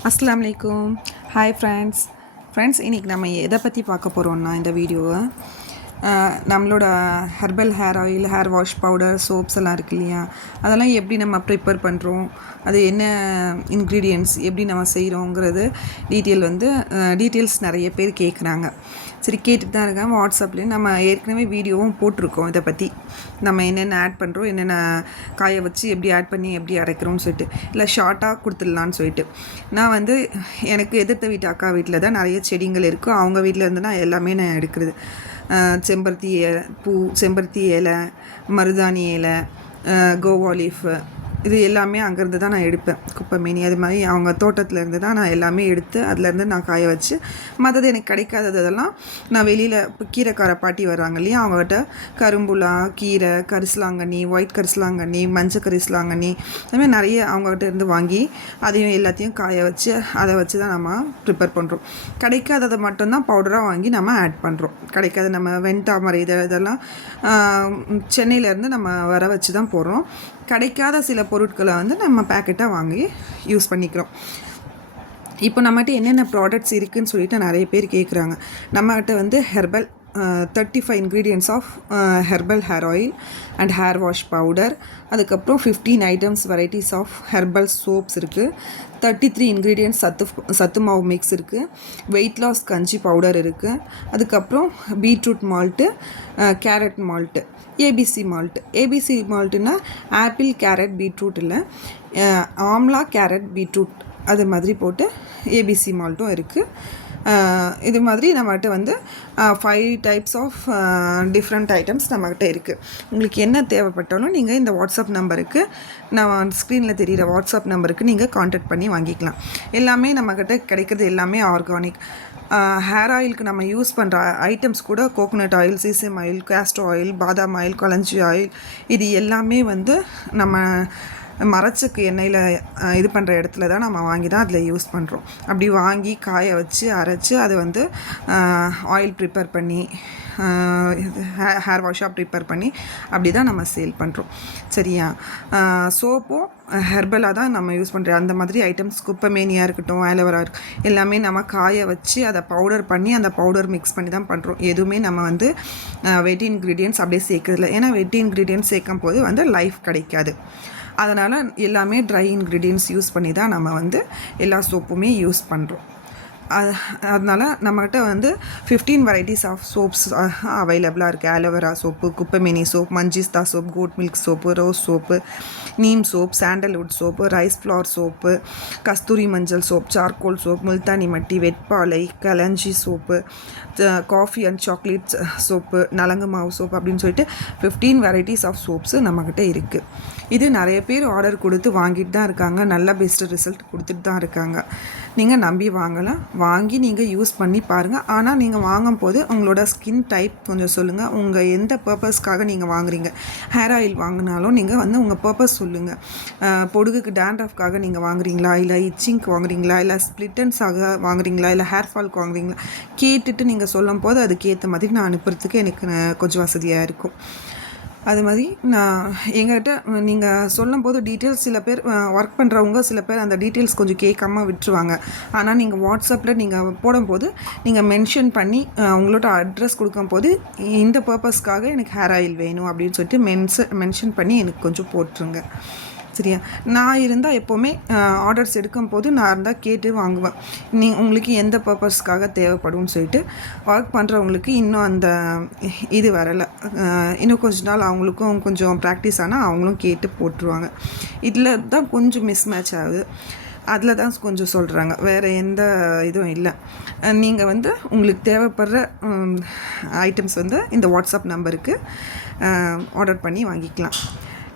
அஸ்லாம் வலைக்கும் hi friends friends இன்றைக்கி நம்ம எதை பற்றி பார்க்க போகிறோம்னா இந்த வீடியோவை நம்மளோட herbal hair oil hair wash powder soaps எல்லாம் இருக்கு இல்லையா? அதெல்லாம் எப்படி நம்ம ப்ரிப்பேர் பண்ணுறோம் அது என்ன இன்க்ரீடியன்ட்ஸ் எப்படி நம்ம செய்கிறோங்கிறது டீட்டெயில் வந்து டீட்டெயில்ஸ் நிறைய பேர் கேட்குறாங்க சரி கேட்டுட்டு தான் இருக்கேன். வாட்ஸ்அப்லேயும் நம்ம ஏற்கனவே வீடியோவும் போட்டிருக்கோம் இதை பற்றி நம்ம என்னென்ன ஆட் பண்ணுறோம் என்னென்ன காய வச்சு எப்படி ஆட் பண்ணி எப்படி அரைக்கிறோம்னு சொல்லிட்டு. இல்லை ஷார்ட்டாக கொடுத்துடலான்னு சொல்லிட்டு. நான் வந்து எனக்கு எதிர்த்த வீட்டு அக்கா வீட்டில் தான் நிறைய செடிங்கள் இருக்கும் அவங்க வீட்டில் இருந்து நான் எல்லாமே நான் எடுக்கிறது. செம்பருத்தி பூ செம்பருத்தி இலை மருதாணி இலை கோவா லீஃபு. இது எல்லாமே அங்கேருந்து தான் நான் எடுப்பேன். குப்பை மீனி அது மாதிரி அவங்க தோட்டத்துலேருந்து தான் நான் எல்லாமே எடுத்து அதுலேருந்து நான் காய வச்சு மற்றது எனக்கு கிடைக்காததெல்லாம் நான் வெளியில் இப்போ கீரைக்கார பாட்டி வர்றாங்க இல்லையா அவங்ககிட்ட கரும்புலா கீரை கரிசலாங்கண்ணி ஒயிட் கரிசலாங்கண்ணி மஞ்சள் கரிசலாங்கண்ணி அதுமாதிரி நிறைய அவங்ககிட்ட இருந்து வாங்கி அதையும் எல்லாத்தையும் காய வச்சு அதை வச்சு தான் நம்ம ப்ரிப்பேர் பண்ணுறோம் கிடைக்காததை மட்டும்தான் பவுடராக வாங்கி நம்ம ஆட் பண்ணுறோம் கிடைக்காத நம்ம வெண்தாமரை இதை இதெல்லாம் சென்னையிலேருந்து நம்ம வர வச்சு தான் போடுறோம். கிடைக்காத சில பொருட்களை வந்து நம்ம பேக்கெட்டாக வாங்கி யூஸ் பண்ணிக்கிறோம். இப்போ நம்மகிட்ட என்னென்ன ப்ராடக்ட்ஸ் இருக்குதுன்னு சொல்லிட்டு நிறைய பேர் கேட்குறாங்க நம்மகிட்ட வந்து herbal thirty five ingredients of herbal hair oil and hair wash powder அதுக்கப்புறம் fifteen items varieties of herbal soaps இருக்குது தேர்ட்டி த்ரீ இன்க்ரீடியன்ட்ஸ் சத்து சத்து மாவு மிக்ஸ் இருக்குது வெயிட் லாஸ் கஞ்சி பவுடர் இருக்குது அதுக்கப்புறம் beetroot malt carrot malt ABC malt ABC மால்ட்டுனா apple carrot beetroot இல்லை. ஆம்லா கேரட் பீட்ரூட் அது மாதிரி போட்டு ஏபிசி மால்ட்டும் இருக்குது இது மாதிரி நம்மகிட்ட வந்து five types of different items நம்மக்கிட்ட இருக்குது உங்களுக்கு என்ன தேவைப்பட்டாலும் நீங்கள் இந்த வாட்ஸ்அப் நம்பருக்கு நான் ஸ்க்ரீனில் தெரிகிற வாட்ஸ்அப் நம்பருக்கு நீங்கள் காண்டாக்ட் பண்ணி வாங்கிக்கலாம். எல்லாமே நம்மக்கிட்ட கிடைக்கிறது எல்லாமே ஆர்கானிக் ஹேர் ஆயிலுக்கு நம்ம யூஸ் பண்ணுற ஐட்டம்ஸ் கூட coconut oil sesame oil castor oil badam oil கொளஞ்சி ஆயில் இது எல்லாமே வந்து நம்ம மரச்சக்கு எண்ணெயில் இது பண்ணுற இடத்துல தான் நம்ம வாங்கி தான் அதில் யூஸ் பண்ணுறோம் அப்படி வாங்கி காய வச்சு அரைச்சி அதை வந்து ஆயில் ப்ரிப்பேர் பண்ணி ஹேர் வாஷாக ப்ரிப்பேர் பண்ணி அப்படி தான் நம்ம சேல் பண்ணுறோம் சரியா? சோப்பும் ஹெர்பலாக தான் நம்ம யூஸ் பண்ணுறோம் அந்த மாதிரி ஐட்டம்ஸ் குப்பைமேனியாக இருக்கட்டும் ஆலோவரா இருக்கு எல்லாமே நம்ம காய வச்சு அதை பவுடர் பண்ணி அந்த பவுடர் மிக்ஸ் பண்ணி தான் பண்ணுறோம் எதுவுமே நம்ம வந்து வெட்டி இன்க்ரீடியன்ஸ் அப்படியே சேர்க்கறதில்ல. ஏன்னா வெட்டி இன்க்ரீடியன்ஸ் சேர்க்கும் போது வந்து லைஃப் கிடைக்காது. அதனால் எல்லாமே ட்ரை இன்க்ரீடியன்ஸ் யூஸ் பண்ணி தான் நம்ம வந்து எல்லா சோப்புமே யூஸ் பண்ணுறோம் அது அதனால் நம்மக்கிட்ட வந்து ஃபிஃப்டீன் வெரைட்டிஸ் ஆஃப் சோப்ஸ் அவைலபிளாக இருக்குது aloe vera soap குப்பைமினி soap manjistha soap goat milk soap rose soap neem soap sandalwood soap rice flower soap கஸ்தூரி மஞ்சள் soap charcoal soap Multani mitti வெட்பாலை கலஞ்சி soap coffee and chocolate soap நலங்கு மாவு soap அப்படின்னு சொல்லிட்டு fifteen varieties of soaps நம்மக்கிட்ட இருக்குது இது நிறைய பேர் ஆர்டர் கொடுத்து வாங்கிட்டு தான் இருக்காங்க. நல்ல பெஸ்ட் ரிசல்ட் கொடுத்துட்டு தான் இருக்காங்க. நீங்கள் நம்பி வாங்கலாம். வாங்கி நீங்கள் யூஸ் பண்ணி பாருங்கள் ஆனால் நீங்கள் வாங்கும் போது உங்களோட ஸ்கின் டைப் கொஞ்சம் சொல்லுங்கள் உங்கள் எந்த பர்பஸ்க்காக நீங்கள் வாங்குறீங்க? ஹேர் ஆயில் வாங்கினாலும் நீங்கள் வந்து உங்கள் பர்பஸ் சொல்லுங்கள் பொடுகுக்கு டேண்ட்ரஃப்காக நீங்கள் வாங்குறீங்களா? இல்லை இச்சிங்க்கு வாங்குறீங்களா? இல்லை ஸ்ப்ளிட்டன்ஸாக வாங்குறீங்களா? இல்லை ஹேர் ஃபால்க்கு வாங்குறீங்களா? கேட்டுட்டு நீங்கள் சொல்லும் போது அதுக்கேற்ற மாதிரி நான் அனுப்புறதுக்கு எனக்கு கொஞ்சம் வசதியாக இருக்கும். அது மாதிரி நான் எங்கள்கிட்ட நீங்கள் சொல்லும்போது டீட்டெயில்ஸ் சில பேர் ஒர்க் பண்ணுறவங்க சில பேர் அந்த டீட்டெயில்ஸ் கொஞ்சம் கேட்காம விட்டுருவாங்க. ஆனால் நீங்கள் வாட்ஸ்அப்பில் நீங்கள் போடும்போது நீங்கள் மென்ஷன் பண்ணி உங்களோட அட்ரஸ் கொடுக்கும்போது இந்த பர்பஸ்க்காக எனக்கு ஹேர் ஆயில் வேணும் அப்படின்னு சொல்லிட்டு மென்ஷன் மென்ஷன் பண்ணி எனக்கு கொஞ்சம் போட்டுருங்க. சரியா நான் இருந்தால் எப்போவுமே ஆர்டர்ஸ் எடுக்கும் போது நான் இருந்தால் கேட்டு வாங்குவேன். நீ உங்களுக்கு எந்த பர்பஸ்க்காக தேவைப்படும்னு சொல்லிட்டு ஒர்க் பண்ணுறவங்களுக்கு இன்னும் அந்த இது வரலை. இன்னும் கொஞ்ச நாள் அவங்களுக்கும் கொஞ்சம் ப்ராக்டிஸ் ஆனால் அவங்களும் கேட்டு போட்டுருவாங்க. இதில் தான் கொஞ்சம் மிஸ் மேட்ச் ஆகுது. அதில் தான் கொஞ்சம் சொல்கிறாங்க வேறு எந்த இதுவும் இல்லை. நீங்கள் வந்து உங்களுக்கு தேவைப்படுற ஐட்டம்ஸ் வந்து இந்த வாட்ஸ்அப் நம்பருக்கு ஆர்டர் பண்ணி வாங்கிக்கலாம்.